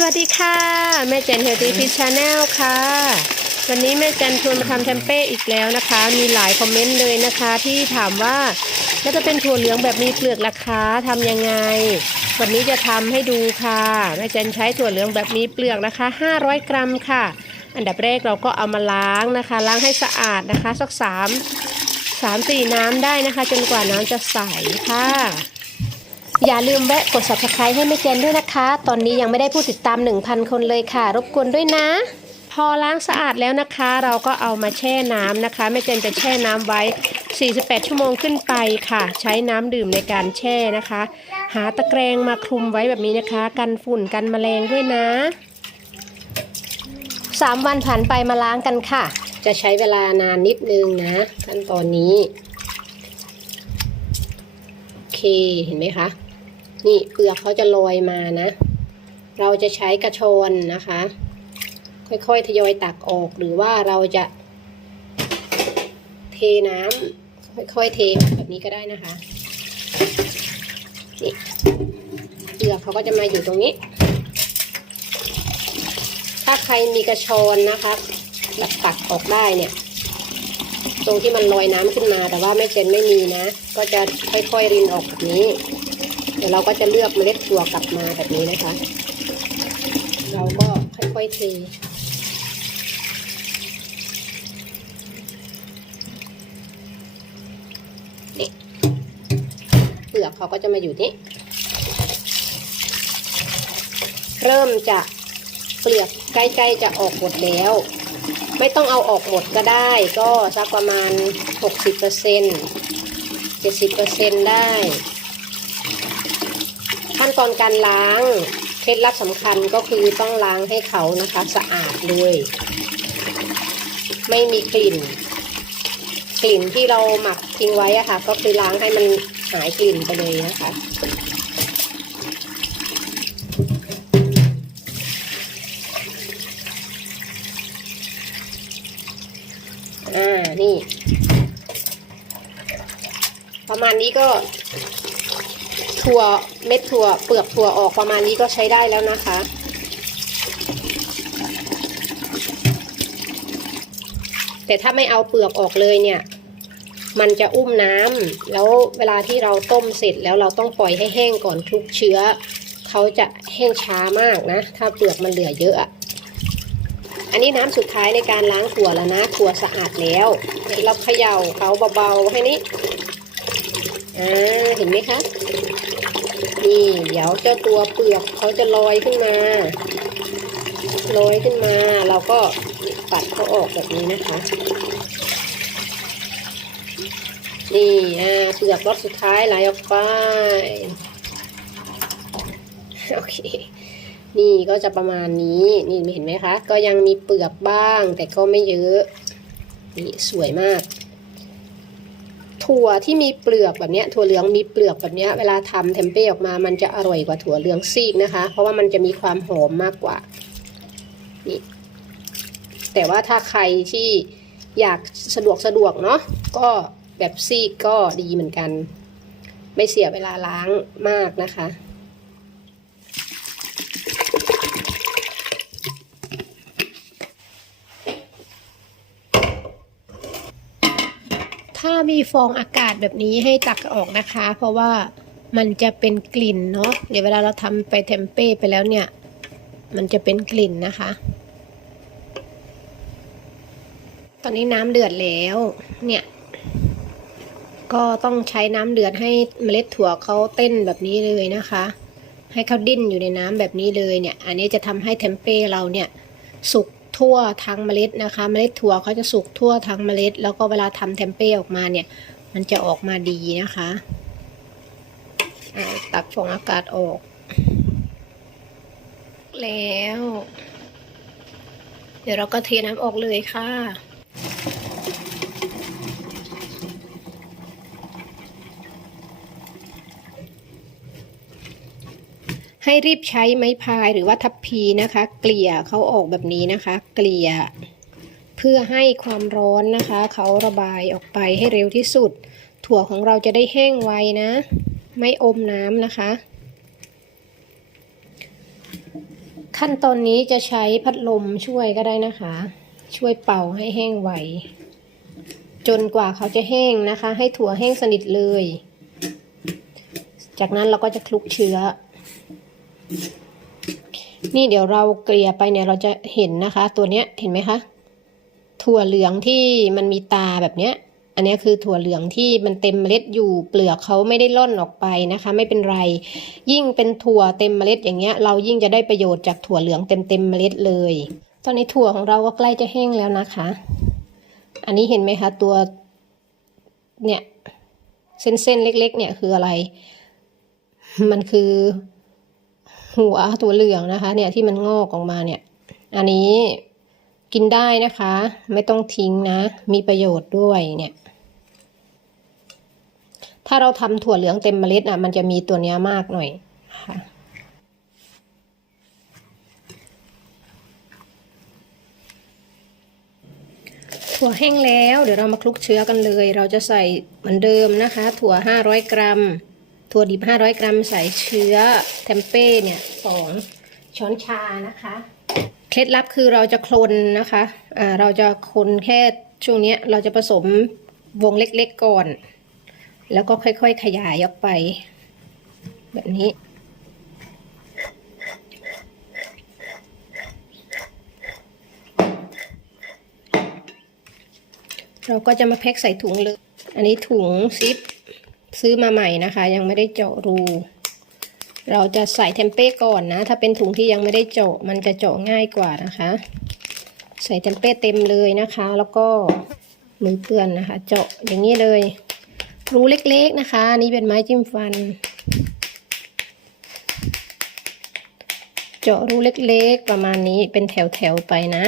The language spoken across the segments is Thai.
สวัสดีค่ะ แม่เจนเฮลตี้ฟิชชาแนลค่ะ วันนี้แม่เจนชวนมาทำเทมเป้อีกแล้วนะคะ มีหลายคอมเมนต์เลยนะคะ ที่ถามว่าแล้วจะเป็นถั่วเหลืองแบบมีเปลือกราคาทำยังไง วันนี้จะทำให้ดูค่ะแม่เจนใช้ถั่วเหลืองแบบมีเปลือกนะคะ 500 กรัมค่ะ อันดับแรกเราก็เอามาล้างนะคะ ล้างให้สะอาดนะคะ สักสามสามสี่น้ำได้นะคะ จนกว่าน้ำจะใสค่ะ อย่าลืมแวะกด subscribe ให้แม่เจนด้วยนะคะ ตอนนี้ยังไม่ได้ผู้ติดตาม 1,000 คนเลยค่ะ รบกวนด้วยนะ พอล้างสะอาดแล้วนะคะ เราก็เอามาแช่น้ำนะคะแม่เจนจะแช่น้ำไว้ 48 ชั่วโมงขึ้นไปค่ะ ใช้น้ำดื่มในการแช่นะคะ หาตะแกรงมาคลุมไว้แบบนี้นะคะ กันฝุ่นกันแมลงด้วยนะ 3 วันผ่านไปมาล้างกันค่ะ จะใช้เวลานานนิดนึงนะขั้นตอนนี้ โอเคเห็นไหมคะ นี่เปลือกเขาจะลอยมานะ เราจะใช้กระชอนนะคะ ค่อยๆทยอยตักออกหรือว่าเราจะ เทน้ำค่อยๆเทแบบนี้ก็ได้นะคะนี่เปลือกเขาก็จะมาอยู่ตรงนี้ ถ้าใครมีกระชอนนะคะแบบตักออกได้เนี่ย ตรงที่มันลอยน้ำขึ้นมาแต่ว่าแม่เจนไม่มีนะ ก็จะค่อยๆรินออกแบบนี้ เดี๋ยวเราก็จะเลือกเมล็ดถั่วกลับมาแบบนี้นะคะ เราก็ค่อยๆเทนี่เปลือกเขาก็จะมาอยู่นี่เริ่มจะเปลือกใกล้ๆจะออกหมดแล้ว ไม่ต้องเอาออกหมดก็ได้ ก็สักประมาณ 60% 70%ได้ ขั้นตอนการล้างเคล็ดลับสำคัญก็คือต้องล้างให้เขานะคะสะอาดเลย ไม่มีกลิ่น กลิ่นที่เราหมักทิ้งไว้อะค่ะ ก็คือล้างให้มันหายกลิ่นไปเลยนะคะอ่านี่ ประมาณนี้ก็ ถั่วเม็ดถั่วเปลือกถั่วออกประมาณนี้ก็ใช้ได้แล้วนะคะ แต่ถ้าไม่เอาเปลือกออกเลยเนี่ย มันจะอุ้มน้ำแล้วเวลาที่เราต้มเสร็จแล้วเราต้องปล่อยให้แห้งก่อนคลุกเชื้อ เขาจะแห้งช้ามากนะ ถ้าเปลือกมันเหลือเยอะอันนี้น้ำสุดท้ายในการล้างถั่วแล้วนะถั่วสะอาดแล้วเดี๋ยวเราเขย่าเขาเบาๆให้นี้อ่าเห็นไหมคะ นี่เดี๋ยวเจ้าตัวเปลือกเขาจะลอยขึ้นมาลอยขึ้นมาเราก็ปัดเขาออกแบบนี้นะคะ นี่อ่าเปลือกรสสุดท้ายไหลออกไปโอเคนี่ก็จะประมาณนี้นี่เห็นไหมคะ ก็ยังมีเปลือกบ้างแต่ก็ไม่เยอะ นี่สวยมาก ถั่วที่มีเปลือกแบบนี้ถั่วเหลืองมีเปลือกแบบนี้เวลาทำเทมเป้ออกมา มันจะอร่อยกว่าถั่วเหลืองซีกนะคะ เพราะว่ามันจะมีความหอมมากกว่านี่แต่ว่าถ้าใครที่อยากสะดวกสะดวกเนาะก็แบบซีกก็ดีเหมือนกัน ไม่เสียเวลาล้างมากนะคะ ถ้า มีฟองอากาศแบบนี้ให้ตักออกนะคะ เพราะว่ามันจะเป็นกลิ่นเนาะเดี๋ยวเวลาเราทำไปเทมเป้ไปแล้วเนี่ย มันจะเป็นกลิ่นนะคะ ตอนนี้น้ำเดือดแล้ว เนี่ย ก็ต้องใช้น้ำเดือดให้เมล็ดถั่วเขาเต้นแบบนี้เลยนะคะ ให้เขาดิ้นอยู่ในน้ำแบบนี้เลยเนี่ย อันนี้จะทำให้เทมเป้เราเนี่ย สุก ทั่วทั้งเมล็ดนะคะ เมล็ดถั่วเขาจะสุกทั่วทั้งเมล็ด แล้วก็เวลาทำเทมเป้ออกมาเนี่ย มันจะออกมาดีนะคะตักฟองอากาศออก แล้ว เดี๋ยวเราก็เทน้ำออกเลยค่ะ ให้รีบใช้ไม้พายหรือว่าทัพพีนะคะ เกลี่ยเขาออกแบบนี้นะคะ เกลี่ย เพื่อให้ความร้อนนะคะเขาระบายออกไปให้เร็วที่สุด ถั่วของเราจะได้แห้งไวนะ ไม่อมน้ำนะคะ ขั้นตอนนี้จะใช้พัดลมช่วยก็ได้นะคะ ช่วยเป่าให้แห้งไวจนกว่าเขาจะแห้งนะคะ ให้ถั่วแห้งสนิทเลย จากนั้นเราก็จะคลุกเชื้อ นี่เดี๋ยวเราเกลี่ยไปเนี่ยเราจะเห็นนะคะ ตัวเนี้ยเห็นไหมคะ ถั่วเหลืองที่มันมีตาแบบเนี้ย อันนี้คือถั่วเหลืองที่มันเต็มเมล็ดอยู่เปลือกเขาไม่ได้ล่อนออกไปนะคะ ไม่เป็นไร ยิ่งเป็นถั่วเต็มเมล็ดอย่างเงี้ย เรายิ่งจะได้ประโยชน์จากถั่วเหลืองเต็มเต็มเมล็ดเลย ตอนนี้ถั่วของเราก็ใกล้จะแห้งแล้วนะคะ อันนี้เห็นไหมคะ ตัวเนี่ยเส้นๆเล็ก ๆ เนี่ยคืออะไร มันคือ หัวตัวเหลืองนะคะ เนี่ยที่มันงอกออกมาเนี่ย อันนี้กินได้นะคะ ไม่ต้องทิ้งนะ มีประโยชน์ด้วยเนี่ย ถ้าเราทำถั่วเหลืองเต็มเมล็ดอะ มันจะมีตัวเนี้ยมากหน่อยค่ะถั่วแห้งแล้ว เดี๋ยวเรามาคลุกเชื้อกันเลย เราจะใส่เหมือนเดิมนะคะ ถั่ว 500 กรัม ถั่วดิบ500กรัมใส่เชื้อเทมเป้เนี่ยสองช้อนชานะคะ เคล็ดลับคือเราจะโคลนนะคะอ่าเราจะคนแค่ช่วงเนี้ยเราจะผสมวงเล็กๆก่อน แล้วก็ค่อยๆขยายออกไป แบบนี้เราก็จะมาแพ็คใส่ถุงเลย อันนี้ถุงซิป ซื้อมาใหม่นะคะ ยังไม่ได้เจาะรู เราจะใส่เทมเป้ก่อนนะ ถ้าเป็นถุงที่ยังไม่ได้เจาะมันจะเจาะง่ายกว่านะคะ ใส่เทมเป้เต็มเลยนะคะ แล้วก็มือเปื้อนนะคะ เจาะอย่างนี้เลย รูเล็กๆนะคะ นี่เป็นไม้จิ้มฟัน เจาะรูเล็กๆประมาณนี้เป็นแถวๆไปนะ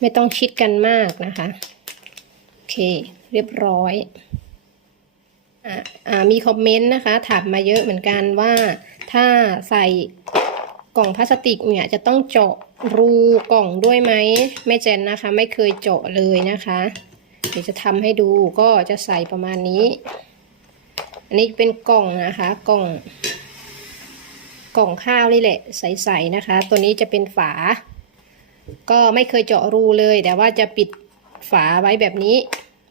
ไม่ต้องชิดกันมากนะคะ โอเค เรียบร้อย มีคอมเมนต์นะคะ ถามมาเยอะเหมือนกันว่าถ้าใส่กล่องพลาสติกเนี่ยจะต้องเจาะรูกล่องด้วยไหมแม่เจนนะคะ ไม่เคยเจาะเลยนะคะ เดี๋ยวจะทำให้ดูก็จะใส่ประมาณนี้ อันนี้เป็นกล่องนะคะกล่อง กล่องข้าวนี่แหละใสๆนะคะ ตัวนี้จะเป็นฝา ก็ไม่เคยเจาะรูเลย แต่ว่าจะปิดฝาไว้แบบนี้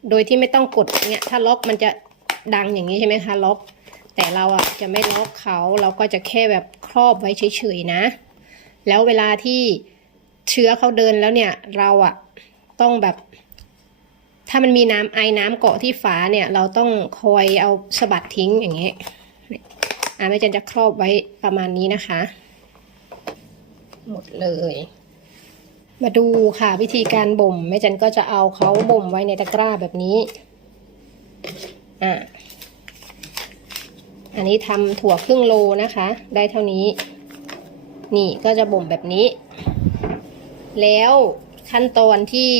โดยที่ไม่ต้องกดเนี่ยถ้าล็อกมันจะ ดังอย่างนี้ใช่ไหมคะล็อก แต่เราอะจะไม่ล็อกเขาเราก็จะแค่แบบครอบไว้เฉยๆนะ แล้วเวลาที่เชื้อเขาเดินแล้วเนี่ย เราอะต้องแบบ ถ้ามันมีน้ำไอน้ำเกาะที่ฝาเนี่ย เราต้องคอยเอาสะบัดทิ้งอย่างเงี้ยอ่าแม่จันจะครอบไว้ประมาณนี้นะคะ หมดเลย มาดูค่ะวิธีการบ่มแม่จันก็จะเอาเขาบ่มไว้ในตะกร้าแบบนี้ อะอันนี้ทำถั่วครึ่งโลนะคะ ได้เท่านี้ นี่ก็จะบ่มแบบนี้ แล้วขั้นตอนที่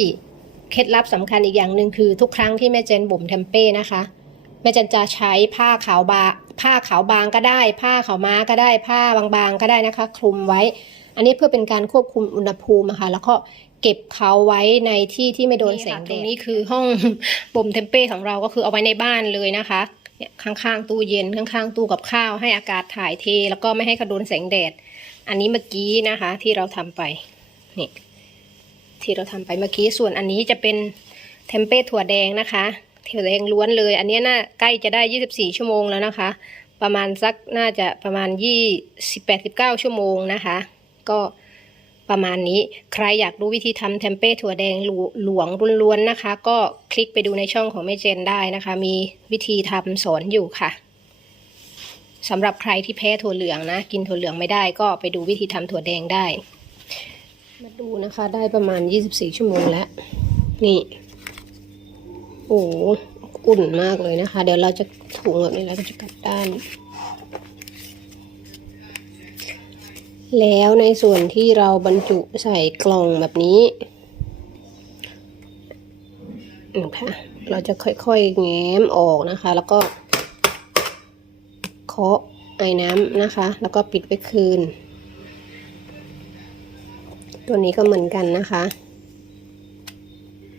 เคล็ดลับสำคัญอีกอย่างหนึ่งคือทุกครั้งที่แม่เจนบ่มเทมเป้นะคะ แม่เจนจะใช้ผ้าขาวบา ผ้าขาวบางก็ได้ ผ้าขาวม้าก็ได้ ผ้าบางๆก็ได้นะคะ คลุมไว้ อันนี้เพื่อเป็นการควบคุมอุณหภูมินะคะแล้วก็เก็บเขาไว้ในที่ที่ไม่โดนแสงแดดตรงนี้คือห้องบ่มเทมเป้ของเราก็คือเอาไว้ในบ้านเลยนะคะเนี่ยข้างๆตู้เย็นข้างๆตู้กับข้าวให้อากาศถ่ายเท แล้วก็ไม่ให้เขาโดนแสงแดด อันนี้เมื่อกี้นะคะ ที่เราทำไปนี่ที่เราทำไปเมื่อกี้ส่วนอันนี้จะเป็นเทมเป้ถั่วแดงนะคะ ถั่วแดงล้วนเลย อันนี้น่าใกล้จะได้ 24 ชั่วโมงแล้วนะคะ ประมาณสักน่าจะประมาณ 28-19 ชั่วโมงนะคะ ก็ประมาณนี้ใครอยากรู้วิธีทำเทมเป้ถั่วแดงหลวงล้วนๆนะคะ ก็คลิกไปดูในช่องของแม่เจนได้นะคะ มีวิธีทำสอนอยู่ค่ะสำหรับใครที่แพ้ถั่วเหลืองนะ กินถั่วเหลืองไม่ได้ก็ไปดูวิธีทำถั่วแดงได้ มาดูนะคะได้ประมาณ 24 ชั่วโมงแล้ว นี่ โอ้อุ่นมากเลยนะคะ เดี๋ยวเราจะถุงแบบนี้แล้วก็จะกลับด้าน แล้วในส่วนที่เราบรรจุใส่กล่องแบบนี้นะคะเราจะค่อยๆแง้มออกนะคะ แล้วก็เคาะไอ้น้ำนะคะ แล้วก็ปิดไว้คืน ตัวนี้ก็เหมือนกันนะคะ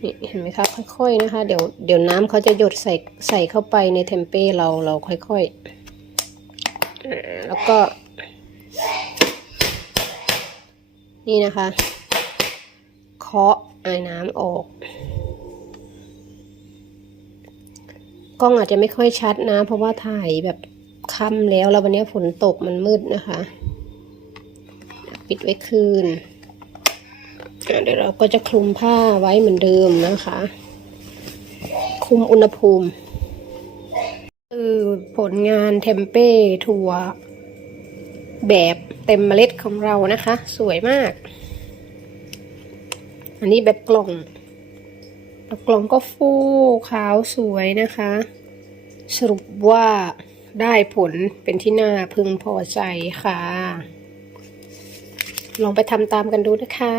นี่เห็นไหมคะค่อยๆนะคะ เดี๋ยวเดี๋ยวน้ำเขาจะหยดใส่ใส่เข้าไปในเทมเป้เราเราค่อยๆอ่าแล้วก็ นี่นะคะเคาะไอ้น้ำออกกล้องอาจจะไม่ค่อยชัดนะ เพราะว่าถ่ายแบบค่ำแล้วแล้ววันนี้ฝนตกมันมืดนะคะ ปิดไว้คืน เดี๋ยวเราก็จะคลุมผ้าไว้เหมือนเดิมนะคะคุมอุณหภูมิคือผลงานเทมเป้ถั่วแบบเต็มเมล็ดของเรานะคะ สวยมาก อันนี้แบบกล่องแบบกล่องก็ฟูขาวสวยนะคะ สรุปว่าได้ผลเป็นที่น่าพึงพอใจค่ะ ลองไปทำตามกันดูนะคะ